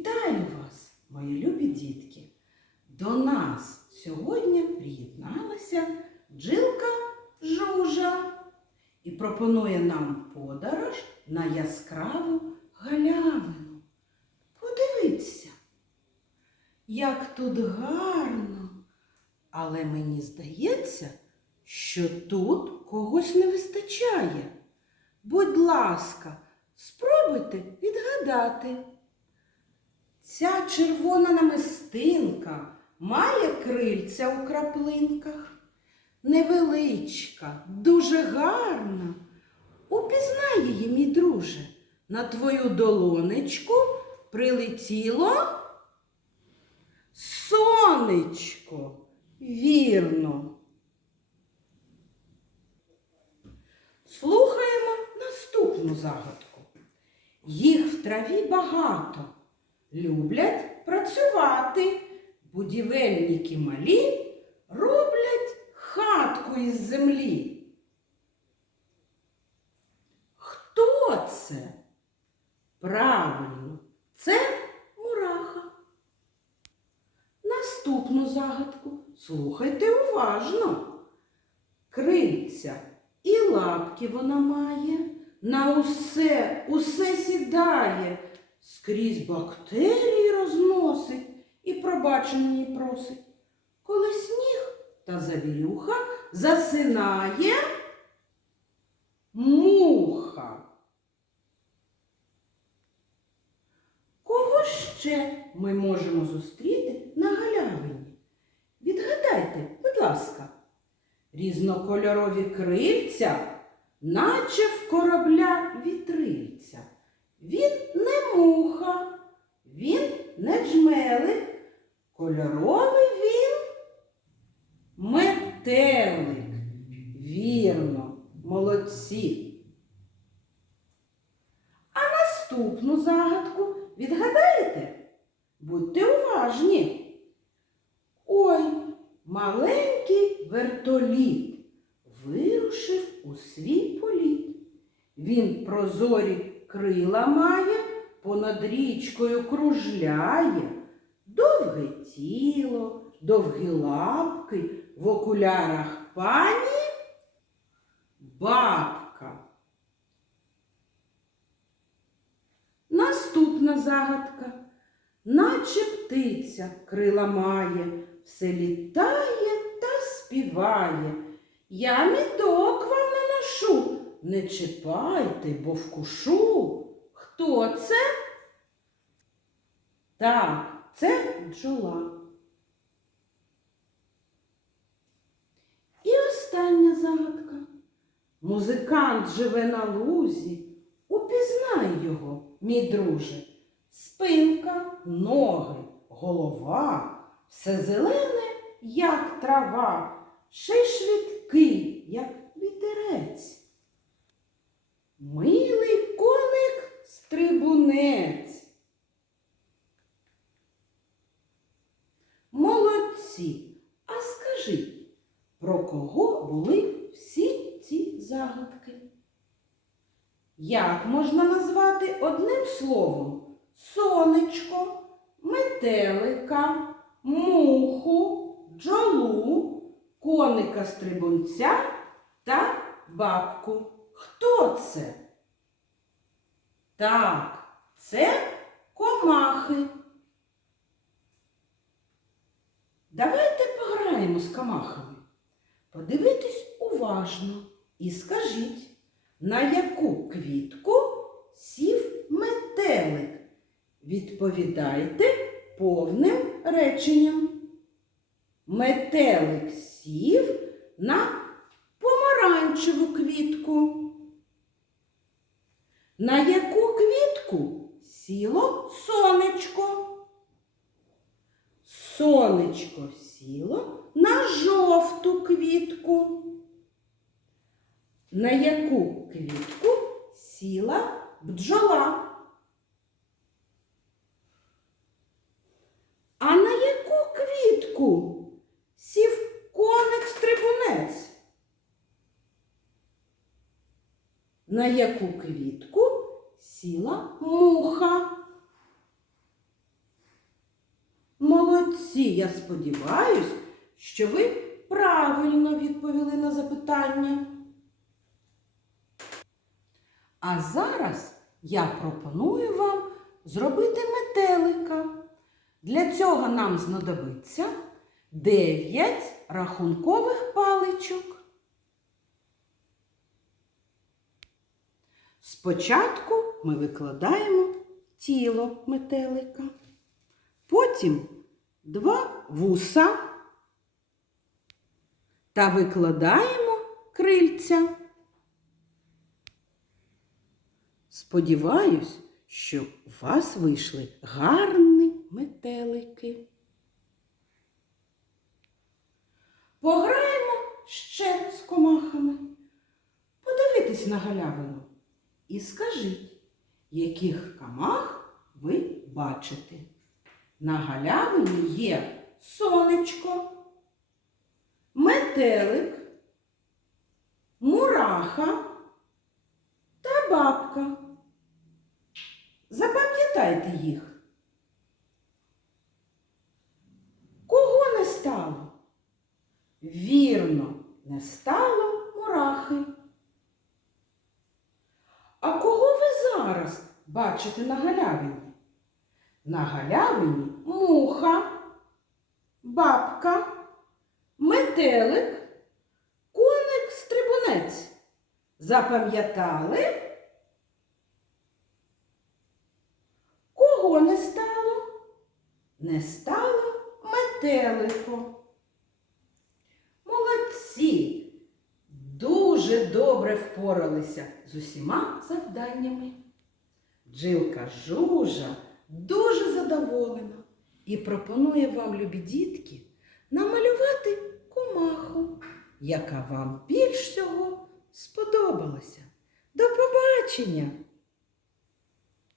Вітаю вас, мої любі дітки! До нас сьогодні приєдналася бджілка Жужа і пропонує нам подорож на яскраву галявину. Подивіться, як тут гарно, але мені здається, що тут когось не вистачає. Будь ласка, спробуйте відгадати. Ця червона намистинка має крильця у краплинках. Невеличка, дуже гарна. Упізнай її, мій друже. На твою долонечку прилетіло сонечко. Вірно. Слухаємо наступну загадку. Їх в траві багато. Люблять працювати. Будівельники малі роблять хатку із землі. Хто це? Правильно, це мураха. Наступну загадку слухайте уважно. Крильця і лапки вона має, на усе, усе сідає, скрізь бактерії розносить і пробачення просить. Коли сніг та завірюха засинає муха. Кого ще ми можемо зустріти на галявині? Відгадайте, будь ласка, різнокольорові крильця, наче в корабля вітрильця. Він не муха, він не джмелик, кольоровий він метелик. Вірно, молодці. А наступну загадку відгадаєте? Будьте уважні. Ой, маленький вертоліт вирушив у свій політ. Він прозорі крила має, понад річкою кружляє, довге тіло, довгі лапки, в окулярах пані бабка. Наступна загадка. Наче птиця крила має, все літає та співає. Я наношу, не чіпайте, бо вкушу. Хто це? Так, це бджола. І остання загадка. Музикант живе на лузі. Упізнай його, мій друже. Спинка, ноги, голова, все зелене, як трава, ще й швидкий, як вітерець. Милий коник стрибунець. Молодці, а скажіть, про кого були всі ці загадки? Як можна назвати одним словом сонечко, метелика, муху, джолу, коника стрибунця та бабку? Хто це? Так, це комахи. Давайте пограємо з комахами. Подивитесь уважно і скажіть, на яку квітку сів метелик? Відповідайте повним реченням. Метелик сів на помаранчеву квітку. На яку квітку сіло сонечко? Сонечко сіло на жовту квітку. На яку квітку сіла бджола? А на яку квітку сів коник стрибунець? На яку квітку сіла муха? Молодці, я сподіваюсь, що ви правильно відповіли на запитання. А зараз я пропоную вам зробити метелика. Для цього нам знадобиться 9 рахункових паличок. Спочатку ми викладаємо тіло метелика, потім два вуса та викладаємо крильця. Сподіваюсь, що у вас вийшли гарні метелики. Пограємо ще з комахами. Подивитись на галявину і скажіть, яких комах ви бачите. На галявині є сонечко, метелик, мураха та бабка. Запам'ятайте їх. Кого не стало? Вірно, не стало мурахи. А кого ви зараз бачите на галявині? На галявині муха, бабка, метелик, коник стрибунець. Запам'ятали? Кого не стало? Не стало метелику. Молодці! Дуже добре впоралися з усіма завданнями. Джилка жужа дуже задоволена і пропонує вам, любі дітки, намалювати комаху, яка вам більш всього сподобалася. До побачення!